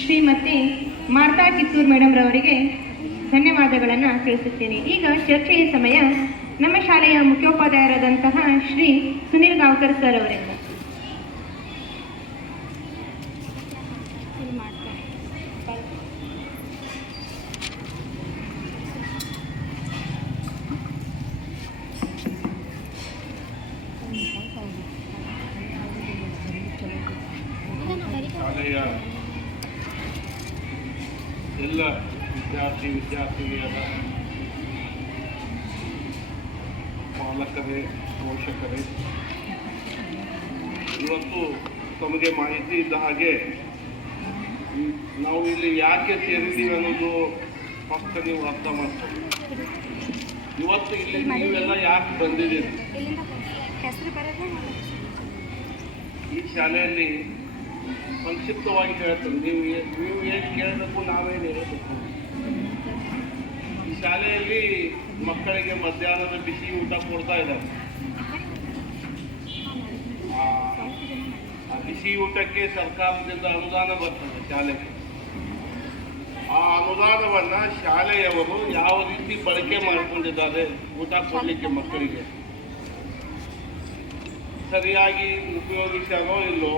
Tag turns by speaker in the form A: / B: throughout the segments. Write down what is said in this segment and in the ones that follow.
A: ಶ್ರೀಮತಿ ಮಾರ್ತಾ ಕಿತ್ತೂರ್ ಮೇಡಮ್ ರವರಿಗೆ ಧನ್ಯವಾದಗಳನ್ನು ತಿಳಿಸುತ್ತೇನೆ. ಈಗ ಚರ್ಚೆಯ ಸಮಯ. ನಮ್ಮ ಶಾಲೆಯ ಮುಖ್ಯೋಪಾಧ್ಯಾಯರಾದಂತಹ ಶ್ರೀ ಸುನಿಲ್ ಗಾಂವ್ಕರ್ ಸರ್ ಅವರಿಂದ
B: ಶಾಲೆಯ ಎಲ್ಲ ವಿದ್ಯಾರ್ಥಿ ವಿದ್ಯಾರ್ಥಿನಿಯರ ಪಾಲಕರೇ ಪೋಷಕರೇ ಇವತ್ತು ತಮಗೆ ಮಾಹಿತಿ ಇದ್ದ ಹಾಗೆ ನಾವು ಇಲ್ಲಿ ಯಾಕೆ ಸೇರಿದ್ದೀವಿ ಅನ್ನೋದು ಫಸ್ಟ್ ನೀವು ಅರ್ಥ ಮಾಡ್ತೀವಿ ಇವತ್ತು ಇಲ್ಲಿ ನೀವೆಲ್ಲ ಯಾಕೆ ಬಂದಿದ್ದೀರಿ? ಈ ಶಾಲೆಯಲ್ಲಿ ಸಂಕ್ಷಿಪ್ತವಾಗಿ ಹೇಳ್ತೇನೆ. ನೀವು ನೀವು ಏನು ಕೇಳಬೇಕು ನಾವೇನು ಹೇಳಬೇಕು ಶಾಲೆಯಲ್ಲಿ ಮಕ್ಕಳಿಗೆ ಮಧ್ಯಾಹ್ನದ ಬಿಸಿ ಊಟ ಕೊಡ್ತಾ ಇದ್ದಾರೆ. ಆ ಬಿಸಿ ಊಟಕ್ಕೆ ಸರ್ಕಾರದಿಂದ ಅನುದಾನ ಬರ್ತದೆ ಶಾಲೆಗೆ. ಆ ಅನುದಾನವನ್ನ ಶಾಲೆಯವರು ಯಾವ ರೀತಿ ಬಳಕೆ ಮಾಡಿಕೊಂಡಿದ್ದಾರೆ ಊಟ ಕೊಡಲಿಕ್ಕೆ ಮಕ್ಕಳಿಗೆ? ಸರಿಯಾಗಿ ಉಪಯೋಗಿಸ್ಯಾರೋ ಇಲ್ಲೋ?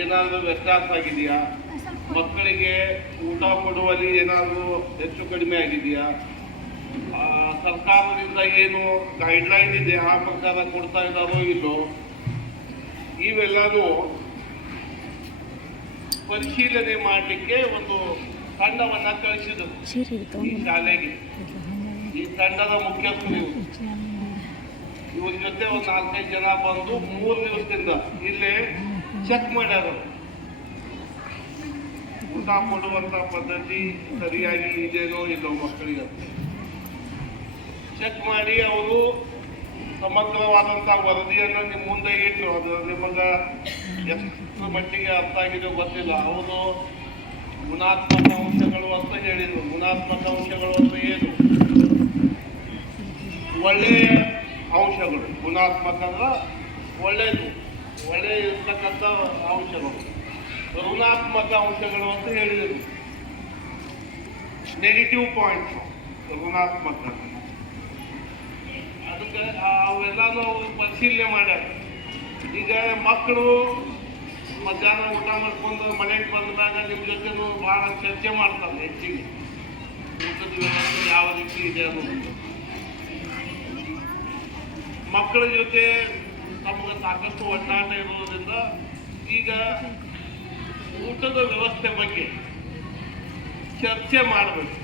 B: ಏನಾದರೂ ವ್ಯತ್ಯಾಸ ಆಗಿದೆಯಾ? ಮಕ್ಕಳಿಗೆ ಊಟ ಕೊಡುವಲ್ಲಿ ಏನಾದರೂ ಹೆಚ್ಚು ಕಡಿಮೆ ಆಗಿದೆಯಾ? ಸರ್ಕಾರದಿಂದ ಏನು ಗೈಡ್ಲೈನ್ ಇದೆ ಆ ಪ್ರಕಾರ ಕೊಡ್ತಾ ಇದ್ದಾರೋ ಇಲ್ಲೋ? ಇವೆಲ್ಲನೂ ಪರಿಶೀಲನೆ ಮಾಡಲಿಕ್ಕೆ ಒಂದು ತಂಡವನ್ನ ಕಳಿಸಿದರು ಈ ಶಾಲೆಗೆ. ಈ ತಂಡದ ಮುಖ್ಯಸ್ಥರು ಇವ್ರ ಜೊತೆ ಒಂದು ನಾಲ್ಕೈದು ಜನ ಬಂದು ಮೂರು ದಿವಸದಿಂದ ಇಲ್ಲೇ ಚೆಕ್ ಮಾಡ್ಯಾರ ಊಟ ಕೊಡುವಂತ ಪದ್ಧತಿ ಸರಿಯಾಗಿ ಇದೆಯೋ ಇಲ್ಲೋ ಮಕ್ಕಳಿಗೆ. ಚೆಕ್ ಮಾಡಿ ಅವರು ಸಮಗ್ರವಾದಂತ ವರದಿಯನ್ನು ನಿಮ್ಮ ಮುಂದೆ ಇಟ್ಟು ಅದು ನಿಮಗೆ ಎಷ್ಟು ಮಟ್ಟಿಗೆ ಅರ್ಥ ಆಗಿದೆಯೋ ಗೊತ್ತಿಲ್ಲ. ಅವರು ಗುಣಾತ್ಮಕ ಅಂಶಗಳು ಅಂತ ಹೇಳಿದ್ರು. ಗುಣಾತ್ಮಕ ಅಂಶಗಳು ಅಂತ ಏನು? ಒಳ್ಳೆಯ ಅಂಶಗಳು. ಗುಣಾತ್ಮಕ ಅಂದ್ರೆ ಒಳ್ಳೆಯದು ಒಳ್ಳೆಯ ಇರ್ತಕ್ಕಂಥ ಅಂಶಗಳು ಋಣಾತ್ಮಕ ಅಂಶಗಳು ಅಂತ ಹೇಳಿದರು. ನೆಗೆಟಿವ್ ಪಾಯಿಂಟ್ಸ್ ಋಣಾತ್ಮಕ. ಅದಕ್ಕೆ ಅವೆಲ್ಲನೂ ಪರಿಶೀಲನೆ ಮಾಡ್ಯಾರ. ಈಗ ಮಕ್ಕಳು ಮಧ್ಯಾಹ್ನ ಊಟ ಮಾಡ್ಕೊಂಡು ಮನೆಗೆ ಬಂದಾಗ ನಿಮ್ಮ ಜೊತೆನೂ ಭಾಳ ಚರ್ಚೆ ಮಾಡ್ತಾರೆ ಹೆಚ್ಚಿಗೆ. ಊಟದ ವ್ಯವಸ್ಥೆ ಯಾವ ರೀತಿ ಇದೆ ಅನ್ನೋದು ಮಕ್ಕಳ ಜೊತೆ ನಮಗೆ ಸಾಕಷ್ಟು ಒಡನಾಟ ಇರೋದ್ರಿಂದ ಈಗ ಊಟದ ವ್ಯವಸ್ಥೆ ಬಗ್ಗೆ ಚರ್ಚೆ ಮಾಡಬೇಕು.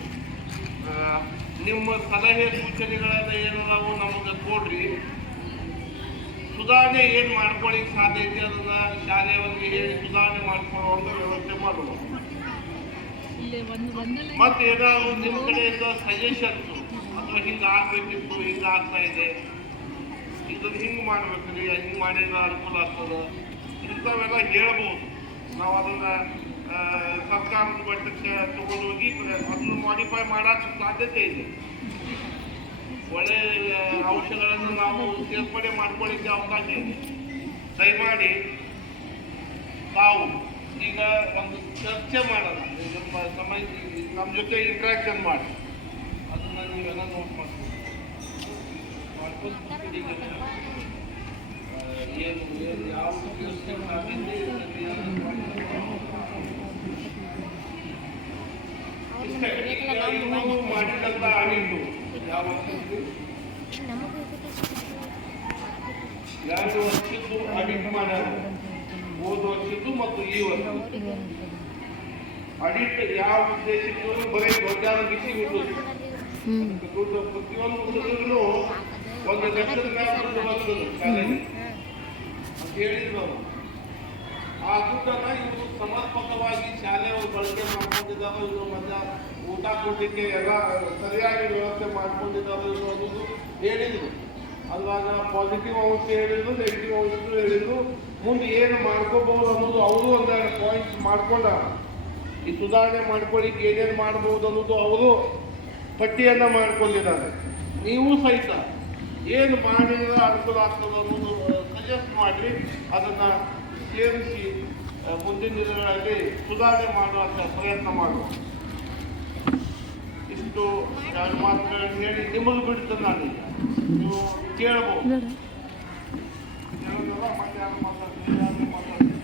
B: ನಿಮ್ಮ ಸಲಹೆ ಸೂಚನೆಗಳನ್ನ ಏನು ನಾವು ನಮಗೆ ಕೊಡ್ರಿ. ಸುಧಾರಣೆ ಏನು ಮಾಡ್ಕೊಳ್ಳಿಕ್ಕೆ ಸಾಧ್ಯ ಐತಿ ಅದನ್ನ ಶಾಲೆಯವರಿಗೆ ಹೇಳಿ ಸುಧಾರಣೆ ಮಾಡ್ಕೊಳ್ಳುವಂತ ವ್ಯವಸ್ಥೆ ಮಾಡುವ ಮತ್ತೆ ಏನಾದ್ರು ನಿಮ್ಮ ಕಡೆಯಿಂದ ಸಜೆಷನ್ಸ್ ಅಥವಾ ಹಿಂಗೆ ಆಗ್ಬೇಕಿತ್ತು ಹಿಂಗೆ ಆಗ್ತಾ ಇದೆ? ಇದನ್ನ ಹಿಂಗೆ ಮಾಡ್ಬೇಕ್ರಿ ಹಿಂಗೆ ಮಾಡಿದ್ರೆ ಅನುಕೂಲ ಆಗ್ತದ? ಇಂಥವೆಲ್ಲ ಹೇಳ್ಬೋದು. ನಾವು ಅದನ್ನು ಸರ್ಕಾರದ ಮಟ್ಟಕ್ಕೆ ತಗೊಂಡು ಹೋಗಿ ಅದನ್ನು ಮಾಡಿಫೈ ಮಾಡೋಕ್ಕೆ ಸಾಧ್ಯತೆ ಇದೆ. ಒಳ್ಳೆ ಅಂಶಗಳನ್ನು ನಾವು ಸೇರ್ಪಡೆ ಮಾಡ್ಕೊಳ್ಳಿಕ್ಕೆ ಅವಕಾಶ ಇದೆ. ದಯಮಾಡಿ ತಾವು ಈಗ ಒಂದು ಚರ್ಚೆ ಮಾಡೋಣ. ನಮ್ಮ ಜೊತೆ ಇಂಟ್ರಾಕ್ಷನ್ ಮಾಡಿ. ಅದನ್ನು ನೀವೆಲ್ಲ ನೋಟ್ ಮಾಡ್ಕೊಂಡು ಎರಡು ವರ್ಷದ್ದು ಅಡಿಟ್ ಮಾಡ್ಯಾರ ಹೋದ ವರ್ಷದ್ದು ಮತ್ತು ಈ ವರ್ಷ ಅಡಿಟ್ ಯಾವ ಉದ್ದೇಶಕ್ಕೂ ಬರೀ ದೊಡ್ಡ ಬಿಸಿ ದುಡ್ಡು ದುಡ್ಡು ಪ್ರತಿಯೊಂದು ಹುಡುಗರು ಒಂದು ಲಕ್ಷದ ಮೇಲೆ ಅಂತ ಹೇಳಿದ್ರು ಅವರು. ಆ ದುಡ್ಡನ್ನ ಇವರು ಸಮರ್ಪಕವಾಗಿ ಶಾಲೆಯವರು ಬಳಕೆ ಮಾಡ್ಕೊಂಡಿದ್ದಾರೋ ಇವರು ಮಧ್ಯ ಊಟ ಕೊಡ್ಲಿಕ್ಕೆ ಎಲ್ಲ ಸರಿಯಾಗಿ ವ್ಯವಸ್ಥೆ ಮಾಡ್ಕೊಂಡಿದ್ದಾರೋ ಇವರು ಅನ್ನೋದು ಹೇಳಿದ್ರು. ಅಲ್ವಾಗ ಪಾಸಿಟಿವ್ ಅಂಶ ಹೇಳಿದ್ರು ನೆಗೆಟಿವ್ ಅಂಶ ಹೇಳಿದ್ರು. ಮುಂದೆ ಏನು ಮಾಡ್ಕೋಬಹುದು ಅನ್ನೋದು ಅವರು ಒಂದೆರಡು ಪಾಯಿಂಟ್ಸ್ ಮಾಡ್ಕೊಂಡ ಈ ಸುಧಾರಣೆ ಮಾಡ್ಕೊಳ್ಳಿಕ್ಕೆ ಏನೇನು ಮಾಡ್ಬೋದು ಅನ್ನೋದು ಅವರು ಪಟ್ಟಿಯನ್ನ ಮಾಡ್ಕೊಂಡಿದ್ದಾರೆ. ನೀವು ಸಹಿತ ಏನು ಮಾಡಿದ ಅನುಕೂಲ ಆಗ್ತದೆ ಅನ್ನೋದು ಸಜೆಸ್ಟ್ ಮಾಡಿ ಅದನ್ನ ಸೇರಿಸಿ ಮುಂದಿನ ದಿನಗಳಲ್ಲಿ ಸುಧಾರಣೆ ಮಾಡುವಂಥ ಪ್ರಯತ್ನ ಮಾಡುವ. ಇಷ್ಟು ಎರಡು ಮಾತುಗಳನ್ನು ಹೇಳಿ ನಿಮಗೆ ಬಿಡ್ತೇನೆ ನಾನು ನೀವು ಕೇಳಬಹುದು. ಕೇಳೋದಲ್ಲ ಮತ್ತೆ ಯಾರು ಮಾತಾಡ್ತೀನಿ ಯಾರು ಮಾತಾಡ್ತೀನಿ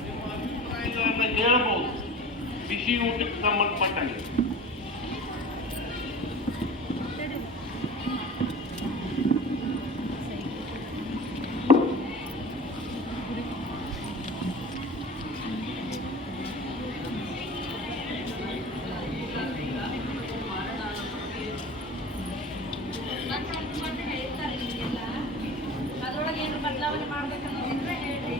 B: ನಿಮ್ಮ ಅಭಿಪ್ರಾಯಗಳನ್ನು ಹೇಳಬಹುದು ಬಿಸಿ ಊಟಕ್ಕೆ ಸಂಬಂಧಪಟ್ಟಂಗೆ
C: ಅದ್ರೊಳಗೆ ಏನು ಬದಲಾವಣೆ ಮಾಡ್ಬೇಕನ್ನೋದಿದ್ರೆ ಹೇಳ್ರಿ